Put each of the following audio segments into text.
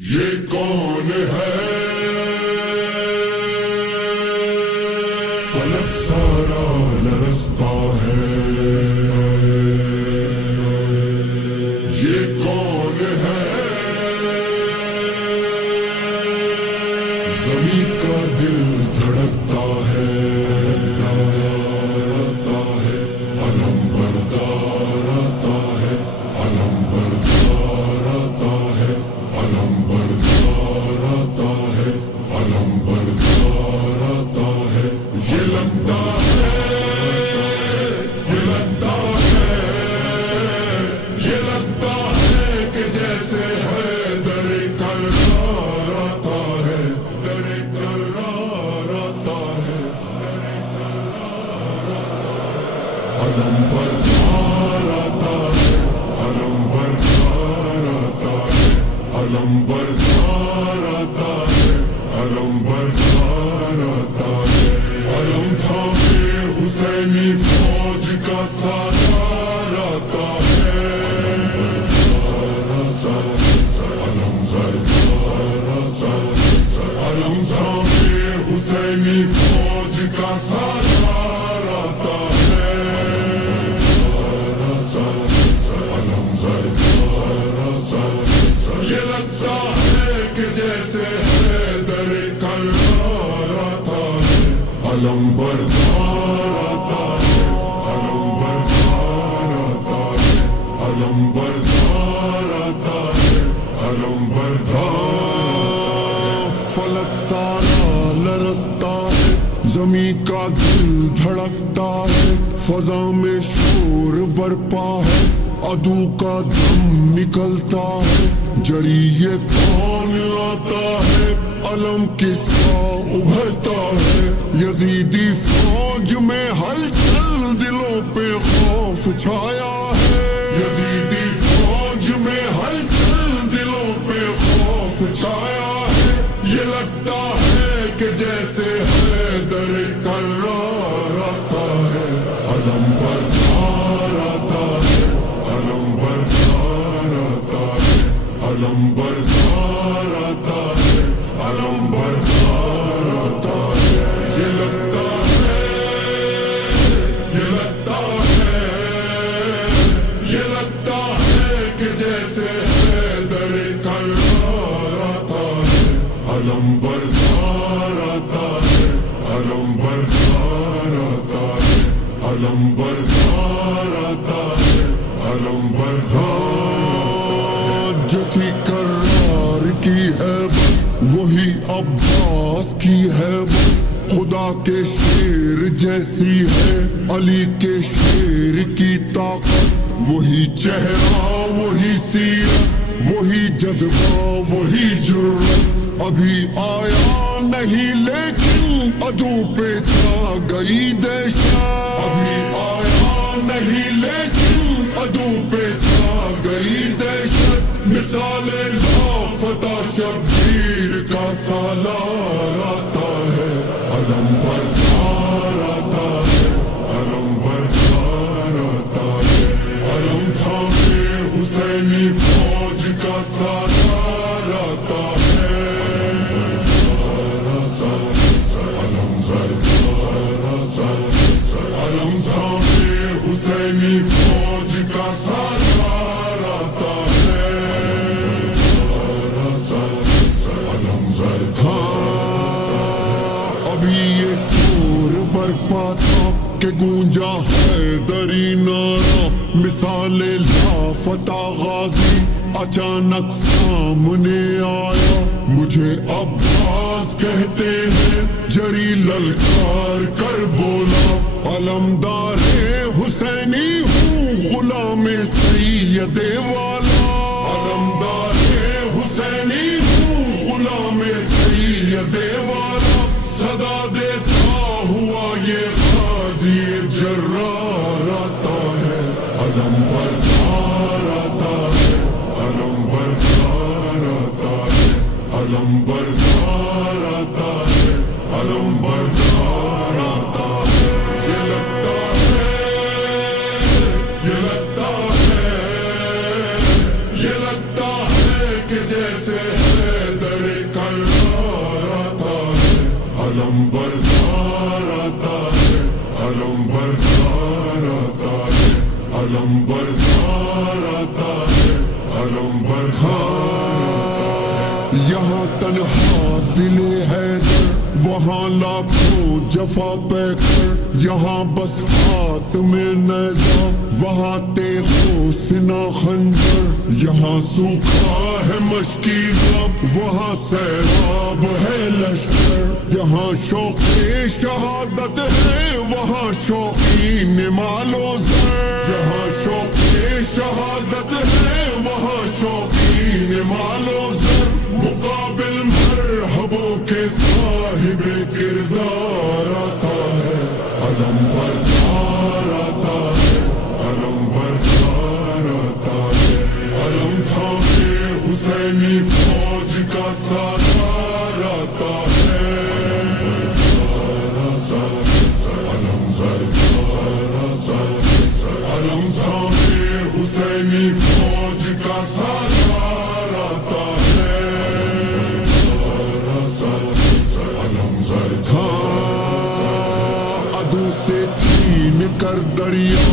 یہ کون ہے فلک سارا لرزتا ہے، یہ کون ہے زمین کا دل دھڑکتا ہے، علم بردار آتا ہے، علم بردار آتا ہے، علم بردار آتا ہے، علم بردار آتا ہے۔ یہ لگتا ہے، یہ لگتا ہے، یہ لگتا ہے کہ جیسے ہے در کرار آتا ہے، در کرار آتا ہے، علم بردار آتا ہے، علم بردار آتا ہے، علم بردار آتا ہے، علم بردار آتا ہے۔ علم تھامے حسینی فوج کا سالار آتا ہے، علم بردار آتا ہے، علم تھامے حسینی فوج کا سالار آتا ہے، علم بردار آتا ہے۔ یہ لگتا ہے کہ جیسے ہے در کرار آتا ہے، علم بردار آتا ہے، علم بردار آتا ہے، علم بردار آتا ہے، علم بردار۔ فلک سارا لرزتا ہے، زمین کا دل دھڑکتا ہے، فضا میں شور برپا ہے، عدو کا دم نکلتا ہے، جری یہ کون آتا ہے، علم کس کا ابھرتا ہے۔ یزیدی فوج میں ہلچل، دلوں پہ خوف چھایا ہے، یزیدی فوج میں ہلچل، دلوں پہ خوف چھایا ہے۔ یہ لگتا ہے کہ جیسے ہے در کرار آتا ہے، علم بردار آتا ہے، علم بردار آتا ہے، علم بردار آتا ہے، علم بردار آتا ہے۔ یہ لگتا ہے، یہ لگتا ہے، یہ لگتا ہے کہ جیسے ہے در کرار آتا ہے، علم بردار آتا ہے، علم بردار آتا ہے، علم بردار آتا ہے، علم بردار۔ جو تھی کرار کی ہیبت وہی عباس کی ہیبت، خدا کے شیر جیسی ہے علی کے شیر کی طاقت، وہی چہرہ وہی سیرت، وہی جذبہ وہی جرت، ابھی آیا نہیں لیکن عدو پہ چھا گئی دہشت، ابھی آیا نہیں لیکن عدو پہ چھا گئی دہشت۔ مثال لافتہ شبیر کا سالار آتا ہے، علم بردار آتا ہے، علم بردار آتا ہے، علم تھامے حسینی فوج کا سالار آتا ہے، علم بردار آتا ہے، علم تھامے حسینی فوج کا سالار آتا ہے، علم ابھی یہ شور برپا تھا کہ گونجا حیدری نعرہ، مثال لافتہ غازی اچانک سامنے آیا، مجھے عباس کہتے ہیں، جری للکار کر بولا، علمدار حسینی ہوں غلام سید والا، علمدار حسینی ہوں غلام سید والا، صدا دیتا ہوا یہ غازی جرار آتا ہے، علم بردار آتا ہے، علم بردار آتا ہے، علم بردار آتا ہے، علم بردار آتا ہے۔ یہ لگتا ہے، یہ لگتا ہے، یہ لگتا ہے کہ جیسے ہے علم بردار آتا ہے، علم بردار۔ یہاں تنہا دل حیدر، وہاں لاکھوں جفا پیکر، یہاں بس ہاتھ میں نیزہ، وہاں تیغ و سنا خنجر، یہاں سوکھا ہے مشکی زب، وہاں سیلاب ہے لشکر، یہاں شوق شہادت ہے، وہاں شوقین مال و زر، یہاں شوق شہادت ہے، وہاں شوقین مال و زر، مقابل مرحبوں کے صاحب کردار آتا ہے، علم بردار آتا ہے، علم بردار آتا ہے، علم تھامے حسینی فوج کا سالار آتا ہے، علم علم تھامے حسینی فوج کا سالار آتا ہے، عدو سے چھین کر دریا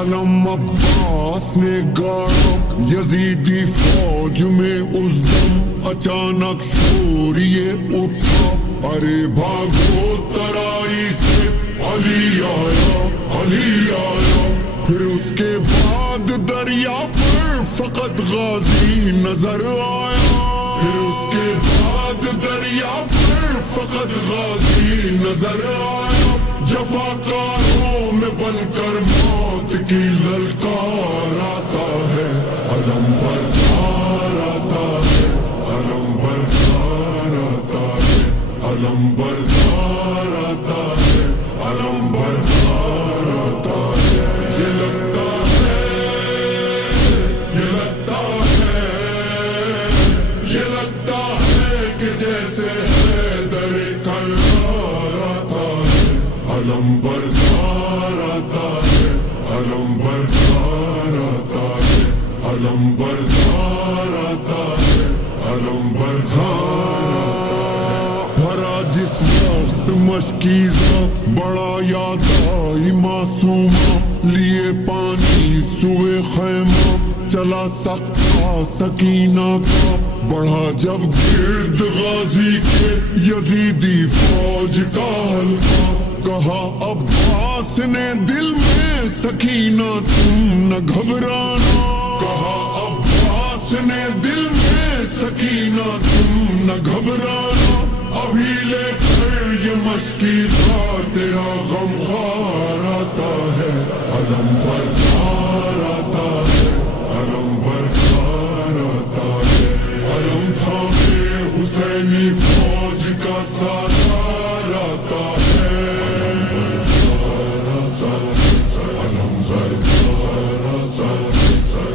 علم عباس نے گاڑا، یزیدی فوج میں اس دم اچانک شور یہ اٹھا، ارے بھاگو ترائی سے علی آیا، علی آیا، پھر اس کے بعد دریا پر فقط غازی نظر آیا، پھر اس کے بعد دریا پر فقط غازی نظر آیا، جفاکاروں میں بن کر موت کی للکار آتا ہے، علم بردار آتا ہے، علم بردار آتا ہے، علم بردار آتا ہے، علم بردار آتا ہے، یہ لگتا ہے، یہ لگتا ہے، یہ لگتا ہے کہ جیسے حیدر کرار آتا ہے، علم بردار آتا ہے، علم بردار آتا ہے، علم بردار آتا ہے، علم بردار بھرا جس وقت مشکیزہ، بڑا یاد آئی معصومہ، لیے پانی سوئے خیمہ، چلا سکتا سکینہ کا، بڑھا جب گرد غازی کے یزیدی فوج کا حلقہ، کہا عباس نے دل میں سکینہ تم نہ گھبرانا، کہا عباس نے دل میں سکینہ تم نہ گھبرانا، ابھی لے کر یہ مشکیزہ تیرا غمخوار آتا ہے، علم بردار آتا ہے، علم بردار آتا ہے، علم تھامے حسینی فوج کا سالار آتا ہے،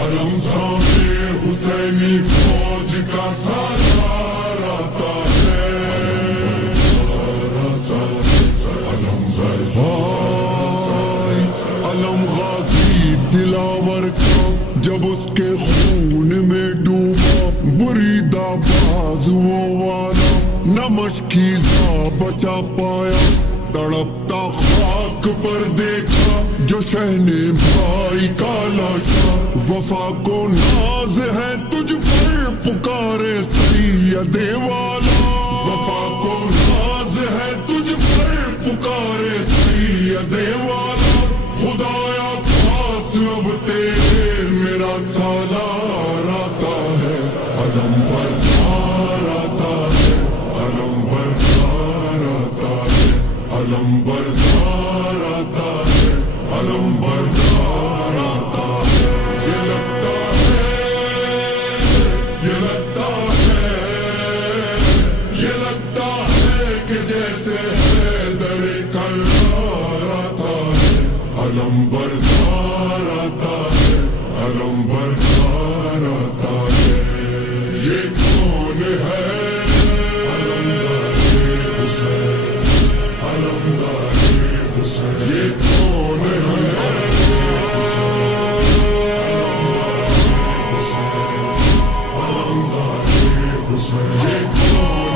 علم تھامے حسینی فوج کا سالار آتا ہے، علم غازی دلاور کا جب اس کے خون میں ڈوبا، بریدہ بازو والا نہ مشکیزہ بچا پایا، تڑپتا خاک پر دیکھا جو شہن بھائی کا لاشا، وفا کو ناز ہے تجھ پر پکارے سید والا، وفا کو ناز ہے تجھ پر پکارے سید والا، خدایا پاس اب تیرے میرا سالار آتا ہے، علم بردار آتا ہے، علم بردار آتا ہے، علم بردار آتا ہے، علم بردار آتا ہے، یہ لگتا ہے، یہ لگتا ہے، یہ لگتا ہے کہ جیسے حیدر کرار آتا ہے، علم بردار آتا ہے، علم بردار آتا ہے، یہ کون ہے؟ علمدار حسین، علمدار حسین، یہ کون ہے؟ علمدار حسین، علمدار حسین، یہ کون